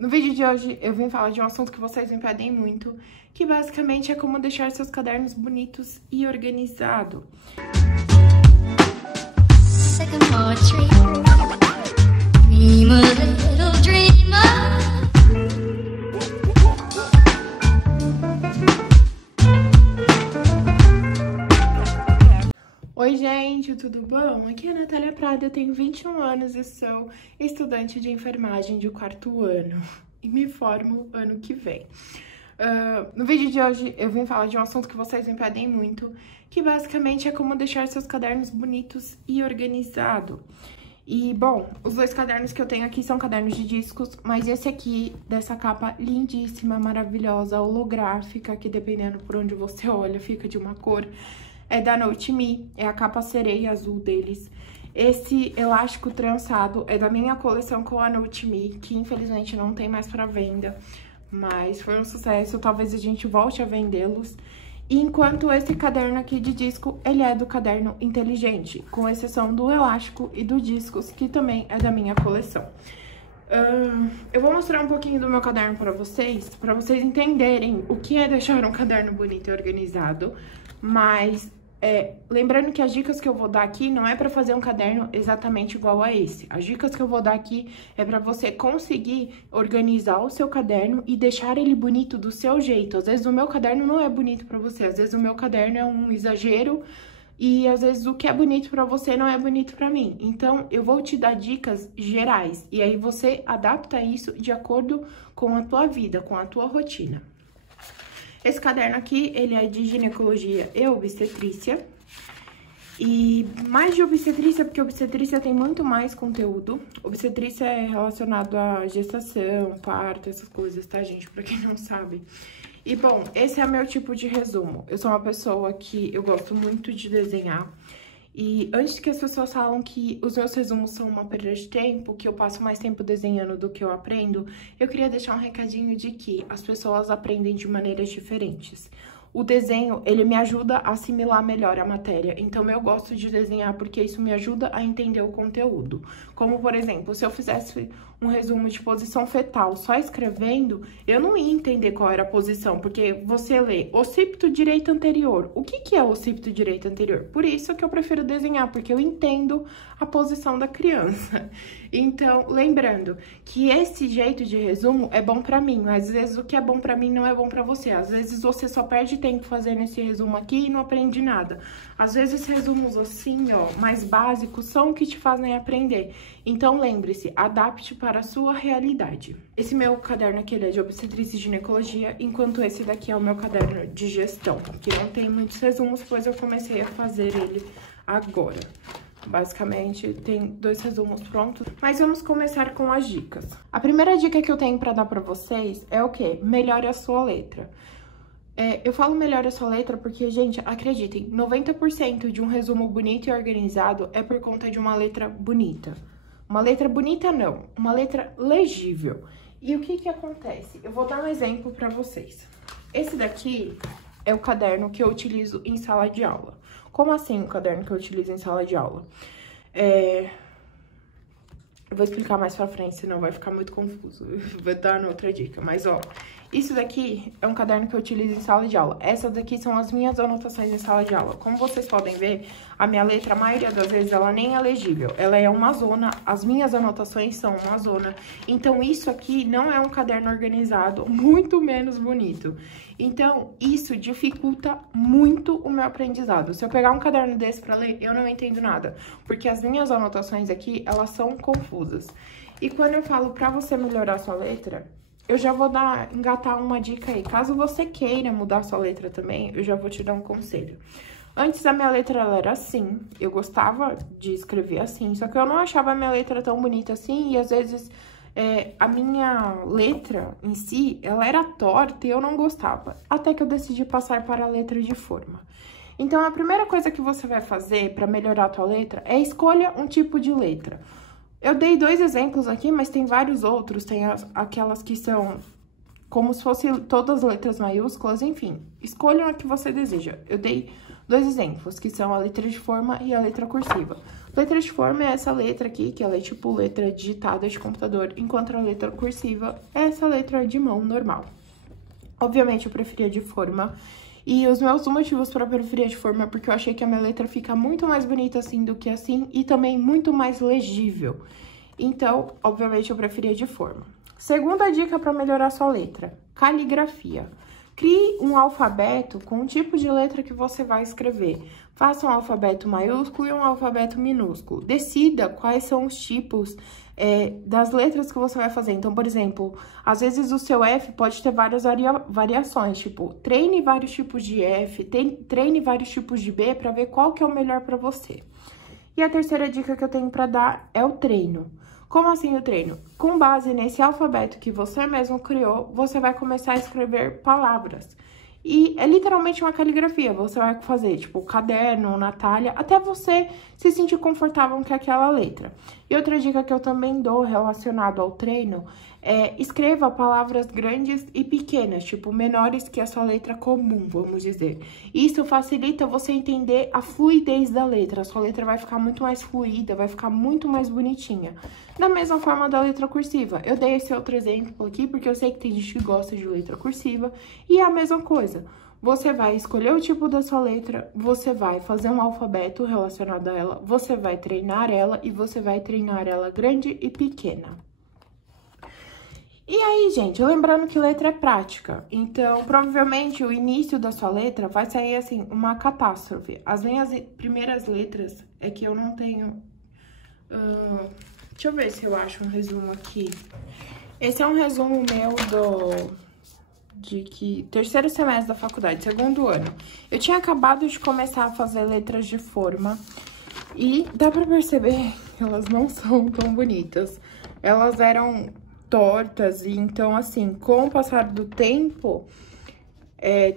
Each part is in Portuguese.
No vídeo de hoje eu vim falar de um assunto que vocês me pedem muito, que basicamente é como deixar seus cadernos bonitos e organizados. Oi gente, tudo bom? Aqui é a Natália Prada, eu tenho 21 anos e sou estudante de enfermagem de 4º ano e me formo ano que vem. No vídeo de hoje eu vim falar de um assunto que vocês me pedem muito, que basicamente é como deixar seus cadernos bonitos e organizados. E, bom, os dois cadernos que eu tenho aqui são cadernos de discos, mas esse aqui, dessa capa lindíssima, maravilhosa, holográfica, que dependendo por onde você olha, fica de uma cor, é da Note Me, é a capa sereia azul deles. Esse elástico trançado é da minha coleção com a Note Me, que infelizmente não tem mais pra venda, mas foi um sucesso, talvez a gente volte a vendê-los. Enquanto esse caderno aqui de disco, ele é do caderno inteligente, com exceção do elástico e do discos, que também é da minha coleção. Eu vou mostrar um pouquinho do meu caderno pra vocês entenderem o que é deixar um caderno bonito e organizado, mas lembrando que as dicas que eu vou dar aqui não é pra fazer um caderno exatamente igual a esse. As dicas que eu vou dar aqui é pra você conseguir organizar o seu caderno e deixar ele bonito do seu jeito. Às vezes o meu caderno não é bonito pra você, às vezes o meu caderno é um exagero e às vezes o que é bonito pra você não é bonito pra mim. Então, eu vou te dar dicas gerais e aí você adapta isso de acordo com a tua vida, com a tua rotina. Esse caderno aqui, ele é de ginecologia e obstetrícia. E mais de obstetrícia, porque obstetrícia tem muito mais conteúdo. Obstetrícia é relacionado à gestação, parto, essas coisas, tá, gente? Pra quem não sabe. E, bom, esse é o meu tipo de resumo. Eu sou uma pessoa que eu gosto muito de desenhar. E antes que as pessoas falam que os meus resumos são uma perda de tempo, que eu passo mais tempo desenhando do que eu aprendo, eu queria deixar um recadinho de que as pessoas aprendem de maneiras diferentes. O desenho, ele me ajuda a assimilar melhor a matéria, então eu gosto de desenhar porque isso me ajuda a entender o conteúdo. Como, por exemplo, se eu fizesse um resumo de posição fetal só escrevendo, eu não ia entender qual era a posição, porque você lê occipito direito anterior. O que é occipito direito anterior? Por isso que eu prefiro desenhar, porque eu entendo a posição da criança. Então, lembrando que esse jeito de resumo é bom pra mim, mas às vezes o que é bom pra mim não é bom pra você. Às vezes você só perde tempo fazendo esse resumo aqui e não aprende nada. Às vezes resumos assim, ó, mais básicos, são o que te fazem aprender. Então, lembre-se, adapte para a sua realidade. Esse meu caderno aqui, ele é de obstetrícia e ginecologia, enquanto esse daqui é o meu caderno de gestão, que não tem muitos resumos, pois eu comecei a fazer ele agora. Basicamente, tem 2 resumos prontos, mas vamos começar com as dicas. A primeira dica que eu tenho pra dar pra vocês é o quê? Melhore a sua letra. Eu falo melhore a sua letra porque, gente, acreditem, 90% de um resumo bonito e organizado é por conta de uma letra bonita. Uma letra bonita não, uma letra legível. E o que acontece? Eu vou dar um exemplo pra vocês. Esse daqui é o caderno que eu utilizo em sala de aula. Como assim o caderno que eu utilizo em sala de aula? Eu vou explicar mais pra frente, senão vai ficar muito confuso. Eu vou dar outra dica, mas ó, isso daqui é um caderno que eu utilizo em sala de aula. Essas daqui são as minhas anotações em sala de aula. Como vocês podem ver, a minha letra, a maioria das vezes, ela nem é legível. Ela é uma zona, as minhas anotações são uma zona. Então, isso aqui não é um caderno organizado, muito menos bonito. Então, isso dificulta muito o meu aprendizado. Se eu pegar um caderno desse pra ler, eu não entendo nada. Porque as minhas anotações aqui, elas são confusas. E quando eu falo pra você melhorar sua letra, eu já vou engatar uma dica aí. Caso você queira mudar sua letra também, eu já vou te dar um conselho. Antes a minha letra ela era assim, eu gostava de escrever assim, só que eu não achava a minha letra tão bonita assim e às vezes a minha letra em si, ela era torta e eu não gostava. Até que eu decidi passar para a letra de forma. Então a primeira coisa que você vai fazer para melhorar a tua letra é escolha um tipo de letra. Eu dei 2 exemplos aqui, mas tem vários outros. Tem aquelas que são como se fossem todas letras maiúsculas, enfim. Escolha a que você deseja. Eu dei 2 exemplos, que são a letra de forma e a letra cursiva. Letra de forma é essa letra aqui, que ela é tipo letra digitada de computador, enquanto a letra cursiva é essa letra de mão normal. Obviamente, eu preferia de forma. E os meus motivos para preferir de forma é porque eu achei que a minha letra fica muito mais bonita assim do que assim e também muito mais legível. Então, obviamente, eu preferia de forma. Segunda dica para melhorar sua letra: caligrafia. Crie um alfabeto com o tipo de letra que você vai escrever. Faça um alfabeto maiúsculo e um alfabeto minúsculo. Decida quais são os tipos das letras que você vai fazer. Então, por exemplo, às vezes o seu F pode ter várias variações, tipo, treine vários tipos de F, treine vários tipos de B para ver qual que é o melhor para você. E a terceira dica que eu tenho para dar é o treino. Como assim o treino? Com base nesse alfabeto que você mesmo criou, você vai começar a escrever palavras. E é literalmente uma caligrafia, você vai fazer, tipo, caderno, Natália, até você se sentir confortável com aquela letra. E outra dica que eu também dou relacionado ao treino é escreva palavras grandes e pequenas, tipo, menores que a sua letra comum, vamos dizer. Isso facilita você entender a fluidez da letra, a sua letra vai ficar muito mais fluida, vai ficar muito mais bonitinha. Da mesma forma da letra cursiva, eu dei esse outro exemplo aqui porque eu sei que tem gente que gosta de letra cursiva, e é a mesma coisa. Você vai escolher o tipo da sua letra, você vai fazer um alfabeto relacionado a ela, você vai treinar ela e você vai treinar ela grande e pequena. E aí, gente, lembrando que letra é prática, então, provavelmente, o início da sua letra vai sair, assim, uma catástrofe. As minhas primeiras letras é que eu não tenho... deixa eu ver se eu acho um resumo aqui. Esse é um resumo meu terceiro semestre da faculdade, segundo ano. Eu tinha acabado de começar a fazer letras de forma e dá pra perceber que elas não são tão bonitas. Elas eram tortas e então, assim, com o passar do tempo,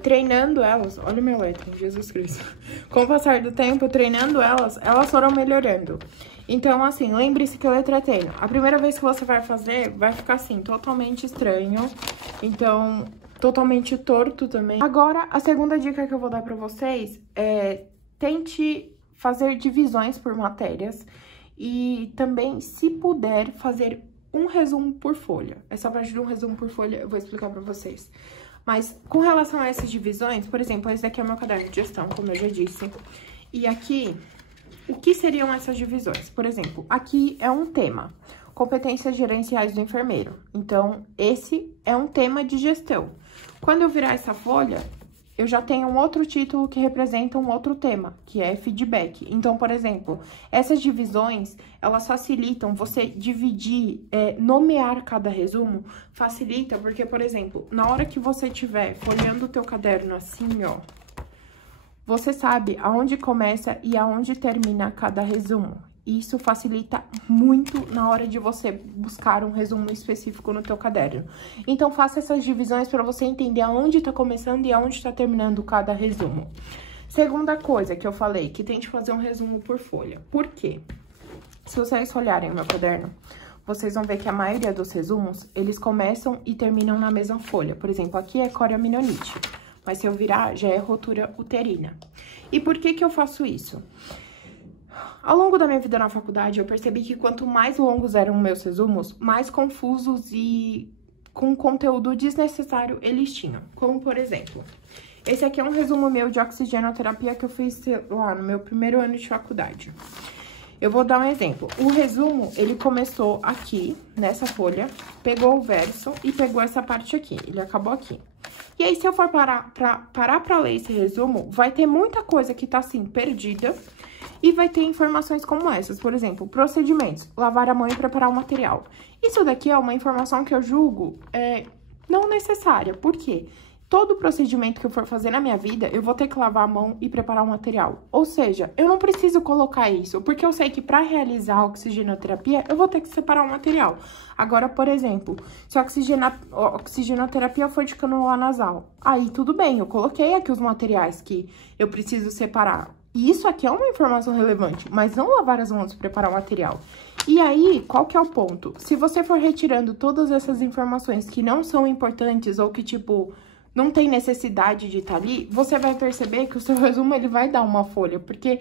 treinando elas... Olha minha letra, Jesus Cristo. Com o passar do tempo, treinando elas foram melhorando. Então, assim, lembre-se que a letra é treino. A primeira vez que você vai fazer, vai ficar assim, totalmente estranho. Então, totalmente torto também. Agora, a segunda dica que eu vou dar pra vocês é tente fazer divisões por matérias. E também, se puder, fazer um resumo por folha. Essa parte de um resumo por folha eu vou explicar pra vocês. Mas, com relação a essas divisões, por exemplo, esse daqui é o meu caderno de gestão, como eu já disse. E aqui... o que seriam essas divisões? Por exemplo, aqui é um tema, competências gerenciais do enfermeiro. Então, esse é um tema de gestão. Quando eu virar essa folha, eu já tenho um outro título que representa um outro tema, que é feedback. Então, por exemplo, essas divisões, elas facilitam você dividir, nomear cada resumo, facilita porque, por exemplo, na hora que você estiver folheando o teu caderno assim, ó, você sabe aonde começa e aonde termina cada resumo. Isso facilita muito na hora de você buscar um resumo específico no teu caderno. Então, faça essas divisões para você entender aonde tá começando e aonde tá terminando cada resumo. Segunda coisa que eu falei, que tente fazer um resumo por folha. Por quê? Se vocês olharem o meu caderno, vocês vão ver que a maioria dos resumos, eles começam e terminam na mesma folha. Por exemplo, aqui é coriamnionites. Mas se eu virar, já é rotura uterina. E por que que eu faço isso? Ao longo da minha vida na faculdade, eu percebi que quanto mais longos eram meus resumos, mais confusos e com conteúdo desnecessário eles tinham. Como, por exemplo, esse aqui é um resumo meu de oxigenoterapia que eu fiz lá no meu primeiro ano de faculdade. Eu vou dar um exemplo. O resumo, ele começou aqui, nessa folha, pegou o verso e pegou essa parte aqui. Ele acabou aqui. E aí, se eu for parar pra ler esse resumo, vai ter muita coisa que tá, assim, perdida. E vai ter informações como essas. Por exemplo, procedimentos. Lavar a mão e preparar o material. Isso daqui é uma informação que eu julgo não necessária. Por quê? Todo procedimento que eu for fazer na minha vida, eu vou ter que lavar a mão e preparar o material. Ou seja, eu não preciso colocar isso, porque eu sei que para realizar a oxigenoterapia, eu vou ter que separar o material. Agora, por exemplo, se a oxigenoterapia for de canula nasal, aí tudo bem, eu coloquei aqui os materiais que eu preciso separar. E isso aqui é uma informação relevante, mas não lavar as mãos e preparar o material. E aí, qual que é o ponto? Se você for retirando todas essas informações que não são importantes ou que, tipo, não tem necessidade de estar ali, você vai perceber que o seu resumo, ele vai dar uma folha, porque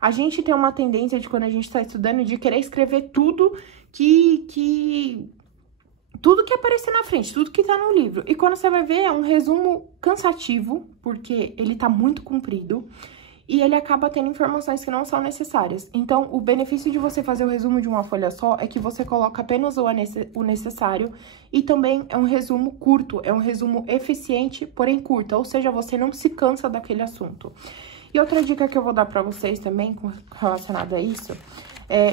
A gente tem uma tendência de, quando a gente tá estudando, de querer escrever tudo tudo que aparecer na frente, tudo que tá no livro. E quando você vai ver, é um resumo cansativo, porque ele tá muito comprido, e ele acaba tendo informações que não são necessárias. Então, o benefício de você fazer o resumo de uma folha só é que você coloca apenas o necessário, e também é um resumo curto, é um resumo eficiente, porém curto, ou seja, você não se cansa daquele assunto. E outra dica que eu vou dar pra vocês também, relacionada a isso,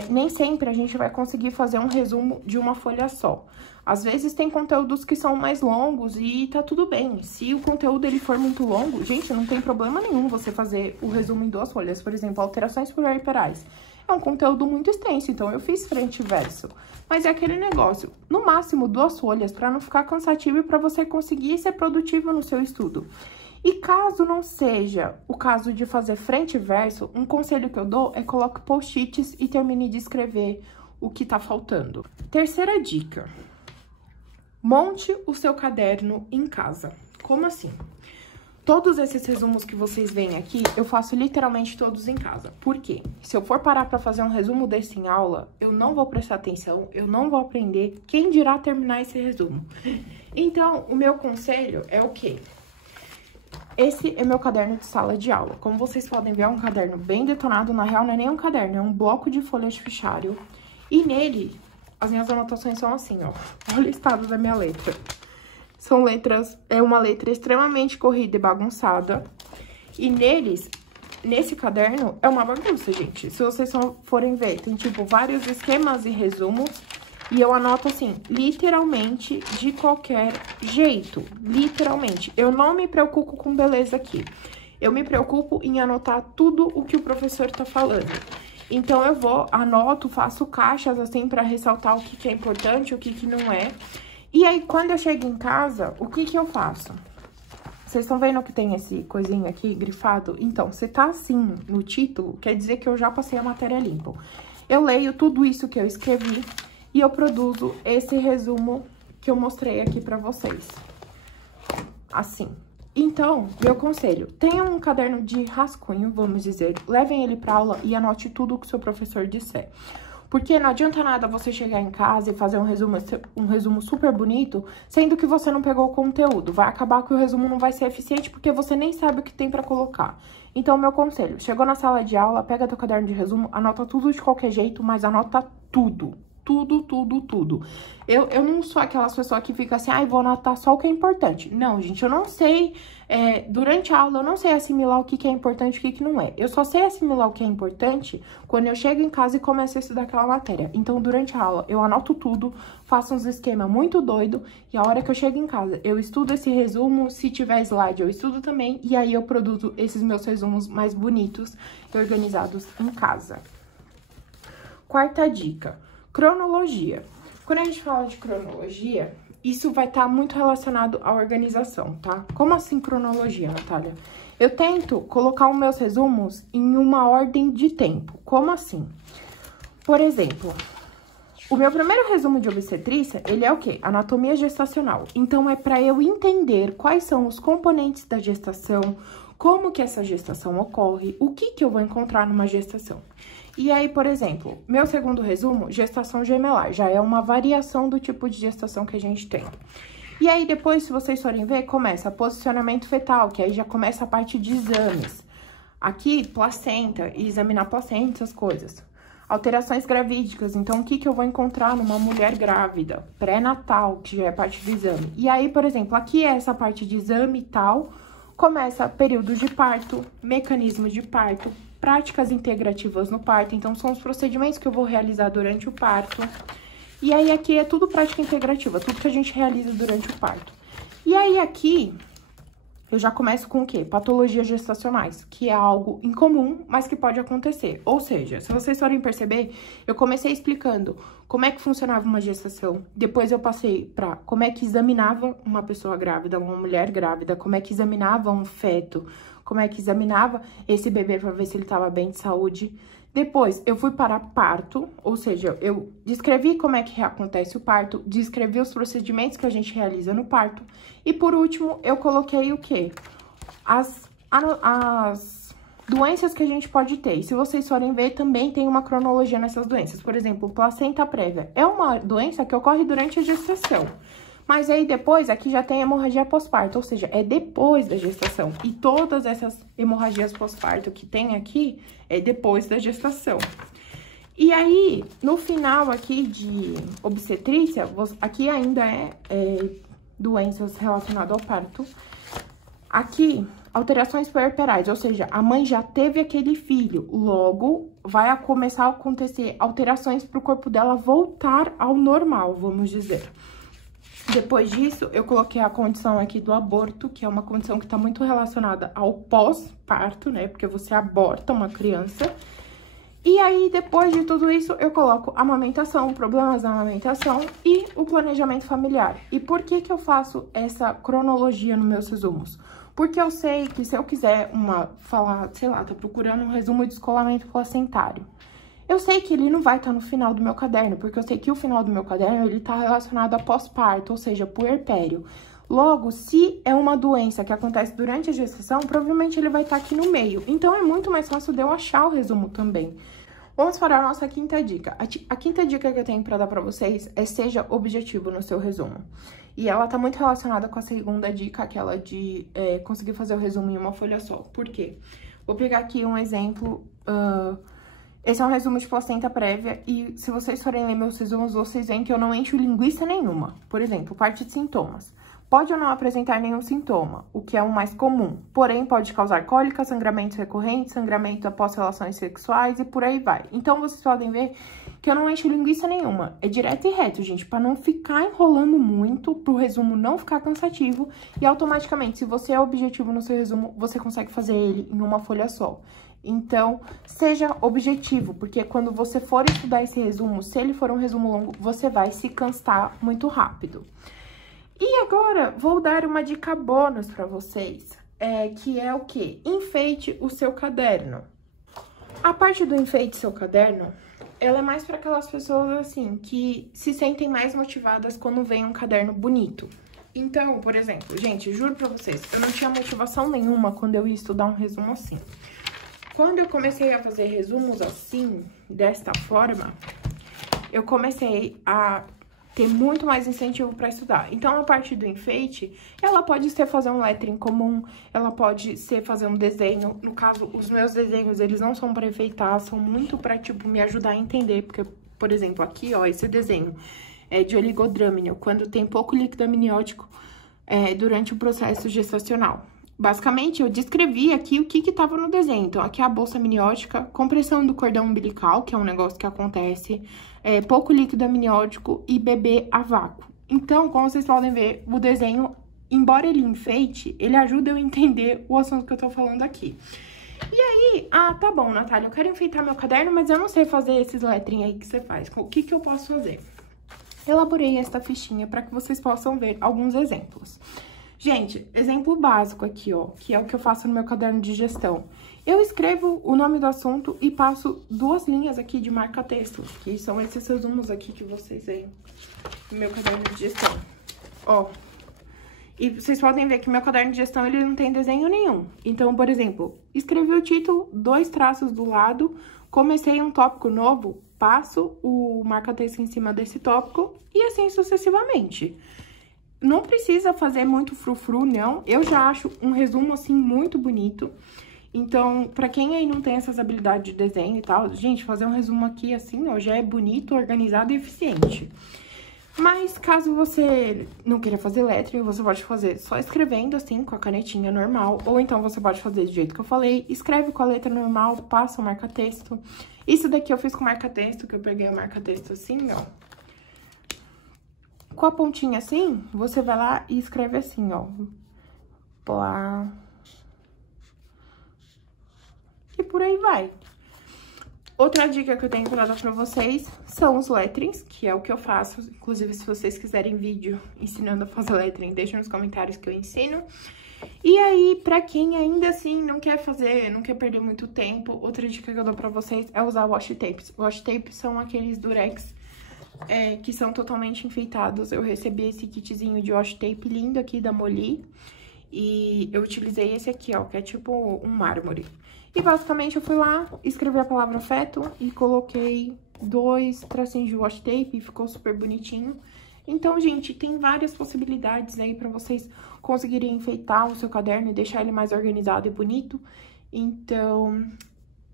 nem sempre a gente vai conseguir fazer um resumo de uma folha só. Às vezes tem conteúdos que são mais longos e tá tudo bem. Se o conteúdo ele for muito longo, gente, não tem problema nenhum você fazer o resumo em 2 folhas. Por exemplo, alterações puerperais. É um conteúdo muito extenso, então eu fiz frente e verso. Mas é aquele negócio, no máximo 2 folhas, para não ficar cansativo e para você conseguir ser produtivo no seu estudo. E caso não seja o caso de fazer frente e verso, um conselho que eu dou é coloque post-its e termine de escrever o que tá faltando. Terceira dica: monte o seu caderno em casa. Como assim? Todos esses resumos que vocês veem aqui, eu faço literalmente todos em casa. Por quê? Se eu for parar para fazer um resumo desse em aula, eu não vou prestar atenção, eu não vou aprender, quem dirá terminar esse resumo. Então, o meu conselho é o quê? Esse é meu caderno de sala de aula. Como vocês podem ver, é um caderno bem detonado. Na real, não é nem um caderno, é um bloco de folhas de fichário. E nele, as minhas anotações são assim, ó. Olha o estado da minha letra. São letras, é uma letra extremamente corrida e bagunçada. E nesse caderno, é uma bagunça, gente. Se vocês forem ver, tem, tipo, vários esquemas e resumos. E eu anoto assim, literalmente, de qualquer jeito. Literalmente. Eu não me preocupo com beleza aqui. Eu me preocupo em anotar tudo o que o professor tá falando. Então, eu anoto, faço caixas, assim, pra ressaltar o que é importante, o que não é. E aí, quando eu chego em casa, o que eu faço? Vocês estão vendo que tem esse coisinho aqui, grifado? Então, se tá assim no título, quer dizer que eu já passei a matéria limpo. Eu leio tudo isso que eu escrevi e eu produzo esse resumo que eu mostrei aqui pra vocês. Assim. Então, meu conselho, tenha um caderno de rascunho, vamos dizer, levem ele pra aula e anote tudo o que o seu professor disser. Porque não adianta nada você chegar em casa e fazer um resumo super bonito, sendo que você não pegou o conteúdo. Vai acabar que o resumo não vai ser eficiente porque você nem sabe o que tem pra colocar. Então, meu conselho, chegou na sala de aula, pega teu caderno de resumo, anota tudo de qualquer jeito, mas anota tudo. Tudo. Eu não sou aquelas pessoas que ficam assim, vou anotar só o que é importante. Não, gente, eu não sei, durante a aula eu não sei assimilar o que é importante e o que não é. Eu só sei assimilar o que é importante quando eu chego em casa e começo a estudar aquela matéria. Então, durante a aula, eu anoto tudo, faço uns esquemas muito doidos, e a hora que eu chego em casa, eu estudo esse resumo, se tiver slide, eu estudo também, e aí eu produzo esses meus resumos mais bonitos e organizados em casa. Quarta dica: cronologia. Quando a gente fala de cronologia, isso vai estar muito relacionado à organização, tá? Como assim cronologia, Natália? Eu tento colocar os meus resumos em uma ordem de tempo. Como assim? Por exemplo, o meu primeiro resumo de obstetrícia, ele é o quê? Anatomia gestacional. Então, é para eu entender quais são os componentes da gestação, como que essa gestação ocorre, o que eu vou encontrar numa gestação. E aí, por exemplo, meu segundo resumo, gestação gemelar, já é uma variação do tipo de gestação que a gente tem. E aí, depois, se vocês forem ver, começa posicionamento fetal, que aí já começa a parte de exames. Aqui, placenta, e examinar placenta, essas coisas. Alterações gravídicas, então, o que eu vou encontrar numa mulher grávida? Pré-natal, que já é parte do exame. E aí, por exemplo, aqui é essa parte de exame e tal, começa período de parto, mecanismo de parto, práticas integrativas no parto, então são os procedimentos que eu vou realizar durante o parto. E aí aqui é tudo prática integrativa, tudo que a gente realiza durante o parto. E aí aqui eu já começo com o quê? Patologias gestacionais, que é algo incomum, mas que pode acontecer. Ou seja, se vocês forem perceber, eu comecei explicando como é que funcionava uma gestação, depois eu passei para como é que examinava uma pessoa grávida, uma mulher grávida, como é que examinava um feto, como é que examinava esse bebê para ver se ele estava bem de saúde. Depois, eu fui para parto, ou seja, eu descrevi como é que acontece o parto, descrevi os procedimentos que a gente realiza no parto. E, por último, eu coloquei o quê? doenças que a gente pode ter. E se vocês forem ver, também tem uma cronologia nessas doenças. Por exemplo, placenta prévia é uma doença que ocorre durante a gestação. Mas aí depois, aqui já tem hemorragia pós-parto, ou seja, é depois da gestação. E todas essas hemorragias pós-parto que tem aqui, é depois da gestação. E aí, no final aqui de obstetrícia, aqui ainda é doenças relacionadas ao parto. Aqui, alterações puerperais, ou seja, a mãe já teve aquele filho, logo vai começar a acontecer alterações para o corpo dela voltar ao normal, vamos dizer. Depois disso, eu coloquei a condição aqui do aborto, que é uma condição que está muito relacionada ao pós-parto, né? Porque você aborta uma criança. E aí, depois de tudo isso, eu coloco amamentação, problemas na amamentação e o planejamento familiar. E por que que eu faço essa cronologia nos meus resumos? Porque eu sei que se eu quiser sei lá, tá procurando um resumo de descolamento placentário. Eu sei que ele não vai estar no final do meu caderno, porque eu sei que o final do meu caderno, ele tá relacionado a pós-parto, ou seja, puerpério. Logo, se é uma doença que acontece durante a gestação, provavelmente ele vai estar aqui no meio. Então, é muito mais fácil de eu achar o resumo também. Vamos para a nossa quinta dica. A quinta dica que eu tenho para dar para vocês é seja objetivo no seu resumo. E ela tá muito relacionada com a segunda dica, aquela de conseguir fazer o resumo em uma folha só. Por quê? Vou pegar aqui um exemplo. Esse é um resumo de placenta prévia e se vocês forem ler meus resumos, vocês veem que eu não encho linguiça nenhuma. Por exemplo, parte de sintomas. Pode ou não apresentar nenhum sintoma, o que é o mais comum. Porém, pode causar cólica, sangramentos recorrentes, sangramento após relações sexuais e por aí vai. Então, vocês podem ver que eu não encho linguiça nenhuma. É direto e reto, gente, para não ficar enrolando muito, pro resumo não ficar cansativo. E automaticamente, se você é objetivo no seu resumo, você consegue fazer ele em uma folha só. Então, seja objetivo, porque quando você for estudar esse resumo, se ele for um resumo longo, você vai se cansar muito rápido. E agora, vou dar uma dica bônus para vocês, que é o quê? Enfeite o seu caderno. A parte do enfeite seu caderno, ela é mais para aquelas pessoas, assim, que se sentem mais motivadas quando vem um caderno bonito. Então, por exemplo, gente, juro pra vocês, eu não tinha motivação nenhuma quando eu ia estudar um resumo assim. Quando eu comecei a fazer resumos assim, desta forma, eu comecei a ter muito mais incentivo para estudar. Então, a parte do enfeite, ela pode ser fazer um lettering comum, ela pode ser fazer um desenho. No caso, os meus desenhos, eles não são para enfeitar, são muito para, tipo, me ajudar a entender. Porque, por exemplo, aqui, ó, esse desenho é de oligodrâmino, quando tem pouco líquido amniótico durante o processo gestacional. Basicamente, eu descrevi aqui o que estava no desenho. Então, aqui é a bolsa amniótica, compressão do cordão umbilical, que é um negócio que acontece, pouco líquido amniótico e bebê a vácuo. Então, como vocês podem ver, o desenho, embora ele enfeite, ele ajuda eu a entender o assunto que eu tô falando aqui. E aí, tá bom, Natália, eu quero enfeitar meu caderno, mas eu não sei fazer esses lettering aí que você faz. O que que eu posso fazer? Elaborei esta fichinha para que vocês possam ver alguns exemplos. Gente, exemplo básico aqui, ó, que é o que eu faço no meu caderno de gestão. Eu escrevo o nome do assunto e passo 2 linhas aqui de marca-texto, que são esses resumos aqui que vocês veem no meu caderno de gestão. Ó, e vocês podem ver que meu caderno de gestão, ele não tem desenho nenhum. Então, por exemplo, escrevi o título, 2 traços do lado, comecei um tópico novo, passo o marca-texto em cima desse tópico e assim sucessivamente. Não precisa fazer muito frufru, não. Eu já acho um resumo, assim, muito bonito. Então, pra quem aí não tem essas habilidades de desenho e tal, gente, fazer um resumo aqui, assim, ó, já é bonito, organizado e eficiente. Mas, caso você não queira fazer lettering, você pode fazer só escrevendo, assim, com a canetinha normal. Ou então, você pode fazer do jeito que eu falei, escreve com a letra normal, passa o marca-texto. Isso daqui eu fiz com marca-texto, que eu peguei o marca-texto assim, ó. Com a pontinha assim, você vai lá e escreve assim, ó. Plá. E por aí vai. Outra dica que eu tenho pra dar pra vocês são os letterings, que é o que eu faço. Inclusive, se vocês quiserem vídeo ensinando a fazer lettering, deixa nos comentários que eu ensino. E aí, pra quem ainda assim não quer fazer, não quer perder muito tempo, outra dica que eu dou pra vocês é usar washi tapes. Washi tapes são aqueles durex que são totalmente enfeitados. Eu recebi esse kitzinho de washi tape lindo aqui da Moli. E eu utilizei esse aqui, ó, que é tipo um mármore. E basicamente eu fui lá, escrevi a palavra feto e coloquei 2 tracinhos de washi tape e ficou super bonitinho. Então, gente, tem várias possibilidades aí pra vocês conseguirem enfeitar o seu caderno e deixar ele mais organizado e bonito. Então,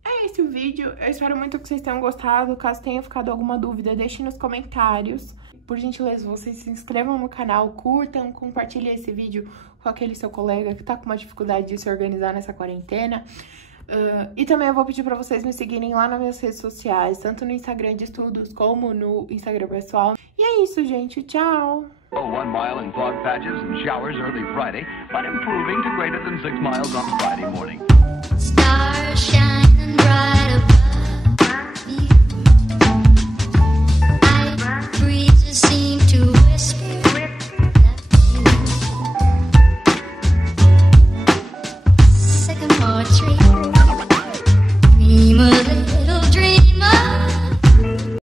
é esse o vídeo. Eu espero muito que vocês tenham gostado. Caso tenha ficado alguma dúvida, deixem nos comentários. Por gentileza, vocês se inscrevam no canal, curtam, compartilhem esse vídeo com aquele seu colega que tá com uma dificuldade de se organizar nessa quarentena. E também eu vou pedir pra vocês me seguirem lá nas minhas redes sociais, tanto no Instagram de estudos como no Instagram pessoal. E é isso, gente. Tchau! 1 mile in fog patches and showers early Friday, but improving to greater than 6 miles on Friday morning. Stars shining bright.